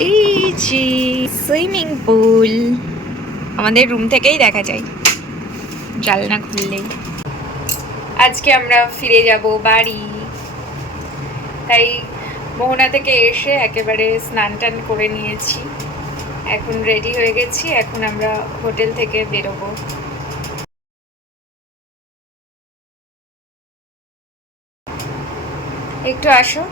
এই যে swimming pool আমাদের রুম থেকেই দেখা যায় জানলা খুললেই। আজকে আমরা ফিরে যাব বাড়ি, তাই মোহনা থেকে এসে একেবারে স্নান টান করে নিয়েছি, এখন রেডি হয়ে গেছি। এখন আমরা হোটেল থেকে বেরোবো। একটু আসো।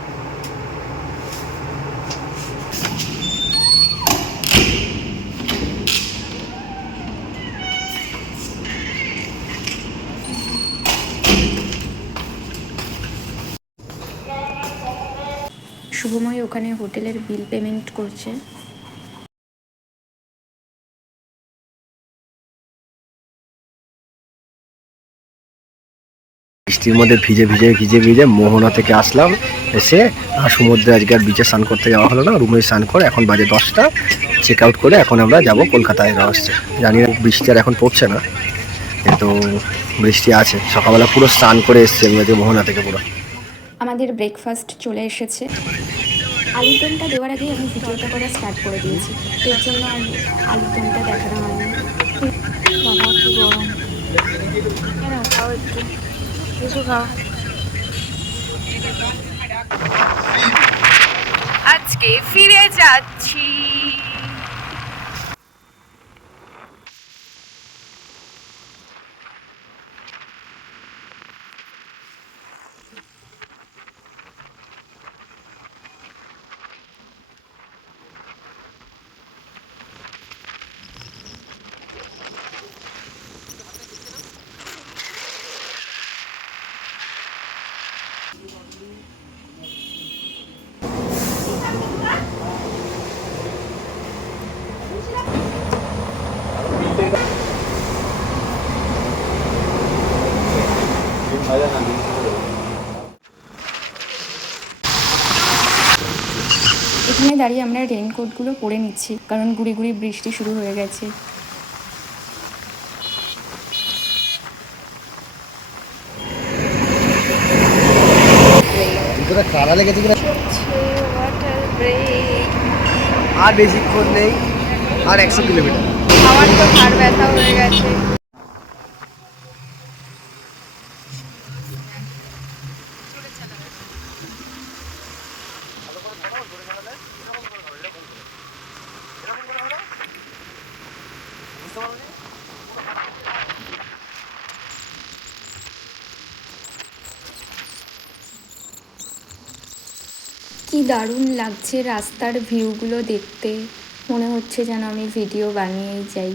শুভময় ওখানে হোটেলের বিল পেমেন্ট করছে। বৃষ্টির মধ্যে ভিজে ভিজে মোহনা থেকে আসলাম, এসে সমুদ্রে আজকে আর বিচে স্নান করতে যাওয়া হলো না, রুমে স্নান করে এখন বাজে 10টা, চেক আউট করে এখন আমরা যাব কলকাতায় আসছে। জানি না বৃষ্টি আর এখন পড়ছে না, কিন্তু বৃষ্টি আছে। সকালবেলা পুরো স্নান করে এসছি আমি আজকে মোহনা থেকে পুরো। আমাদের ব্রেকফাস্ট চলে এসেছে। আলুর দমটা দেওয়ার আগেই আমি ভিডিওটা করা স্টার্ট করে দিয়েছি, এর জন্য আর আলুর দমটা দেখানো হয়নি। বাবা কি গরম, খাও একটু, কিছু খাও। আজকে ফিরে যাচ্ছি। এখানে দাঁড়িয়ে আমরা রেইনকোটগুলো পরে নিচ্ছি, কারণ গুড়ি গুড়ি বৃষ্টি শুরু হয়ে গেছে। আর বেশিক্ষণ নেই, আর 100 কিলোমিটার। আমার তো ঘাড় ব্যথা হয়ে গেছে। কি দারুণ লাগছে রাস্তার ভিউগুলো দেখতে, মনে হচ্ছে যেন আমি ভিডিও বানিয়েই যাই।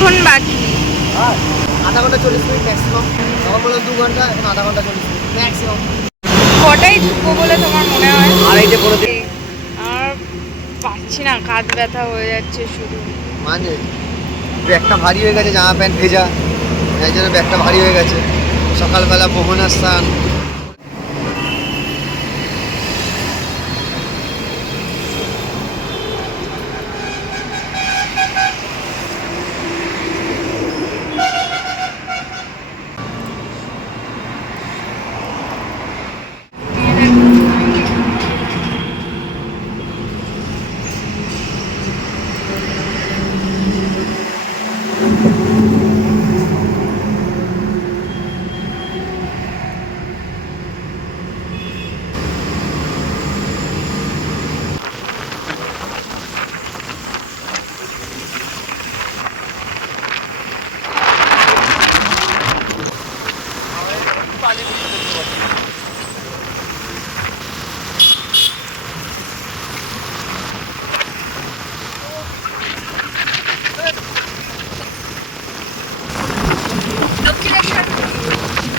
এখন বাকি আধা ঘন্টা 40 মিনিট ম্যাক্সিমাম। তখন বললো 2 ঘন্টা, এখন আধা ঘন্টা 40 মিনিট ম্যাক্সিমাম। কটাই ঢুকবো বলে তোমার মনে হয়? আড়াইটে করে দিই। আর পাচ্ছি না, কাঁধ ব্যথা হয়ে যাচ্ছে শুধু। মানে ব্যাগটা ভারী হয়ে গেছে, জামা প্যান্ট ভেজা, এই জন্য ব্যাগটা ভারী হয়ে গেছে। সকালবেলা মোহনা স্নান।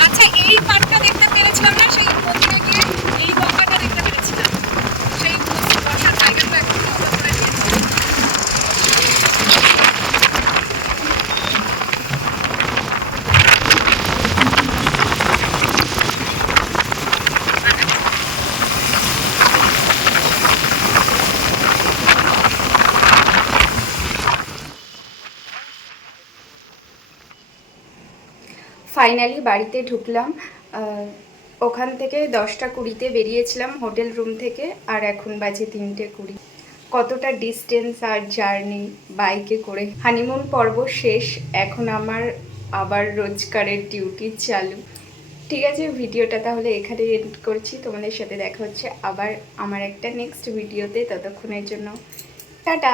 আচ্ছা, এই পার্কটা দেখতে পেরেছিলাম না, সেই মন্দিরে গিয়ে এই গঙ্গাটা দেখতে পেরেছিলাম। ফাইনালি বাড়িতে ঢুকলাম। ওখান থেকে 10টা 20-তে বেরিয়েছিলাম হোটেল রুম থেকে, আর এখন বাজে 3টে 20। কতটা ডিস্টেন্স আর জার্নি বাইকে করে। হানিমুন পর্ব শেষ, এখন আমার আবার রোজকারের ডিউটি চালু। ঠিক আছে, ভিডিওটা তাহলে এখানে এন্ড করছি। তোমাদের সাথে দেখা হচ্ছে আবার আমার একটা নেক্সট ভিডিওতে। ততক্ষণের জন্য টাটা।